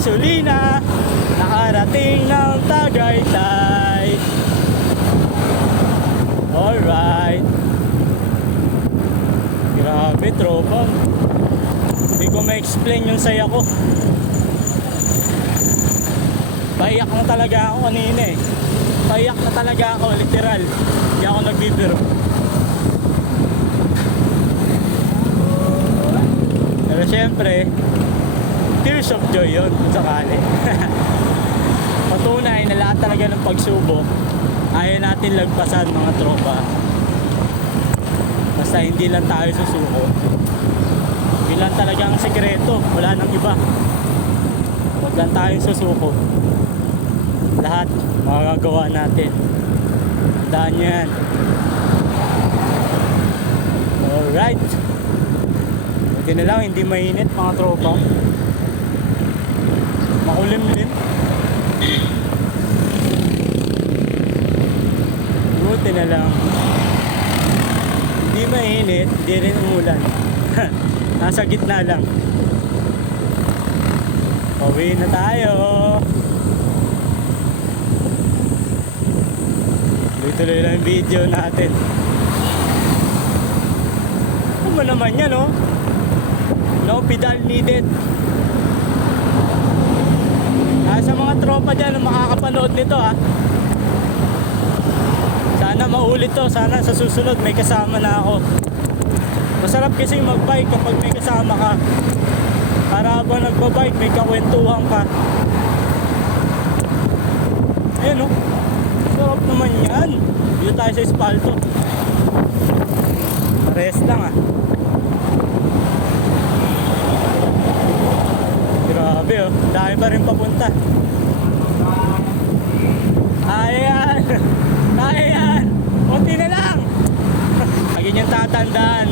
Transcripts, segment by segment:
gasolina, nakarating ng Tagaytay. Alright. Grabe, tropa. Hindi ko ma-explain yung saya ko. Paiyak na talaga ako kanina eh. Paiyak na talaga ako, literal. Hindi ako nagbibiro. Pero syempre, tears of joy yun kung sakali. Patunay na lahat talaga ng pagsubok ayaw natin lagpasan, mga tropa. Basta hindi lang tayo susuko. Bilang talaga ang sekreto, wala nang iba. Huwag lang tayo susuko. Lahat makakagawa natin. Tandaan nyo yan. Alright. Buti na lang hindi mainit, mga tropa. Makulimlim. Buti na lang hindi mainit, hindi rin umulan. Nasa gitna lang. Pauwi na tayo. Tuloy-tuloy lang yung video natin. Ano naman yan, no? No pedal needed. Sa mga tropa dyan na makakapanood nito, ha, sana maulit to. Sana sa susunod may kasama na ako. Masarap kasi magbike kapag may kasama ka. Para habang nagbabike may kakwentuhan ka. Ayan, oh. Sarap naman yan. Dito tayo sa espalto. Rest lang, ah. Grabe, oh. Dahil pa rin papunta. Ayan. Ayan. Kunti na lang. Lagi niyang tatandaan.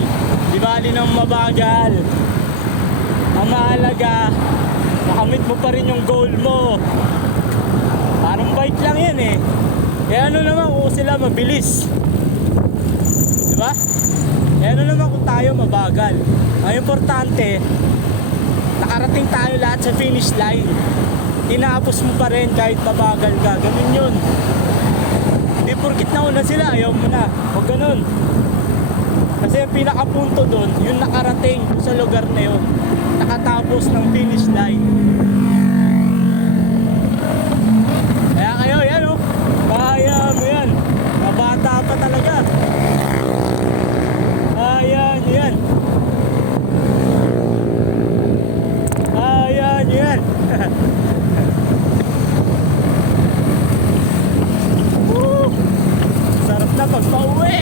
Di bali ng mabagal. Ang mahalaga, makamit mo pa rin yung goal mo. Parang bike lang yan eh. Eh ano naman kung sila mabilis. Diba? Eh ano naman kung tayo mabagal. Ang importante, nakarating tayo lahat sa finish line. Tinapos mo pa rin kahit mabagal ka. Ganun yun. Hindi porkit nauna sila, ayaw mo na. Huwag ganun. Kasi yung pinakapunto doon, yung nakarating sa lugar na yun, nakatapos ng finish line. Kaya kayo, yan o. Kaya mo yan. Mabata pa talaga. Ayan, yan. Ayan, yan. Sarap na pag pauwi.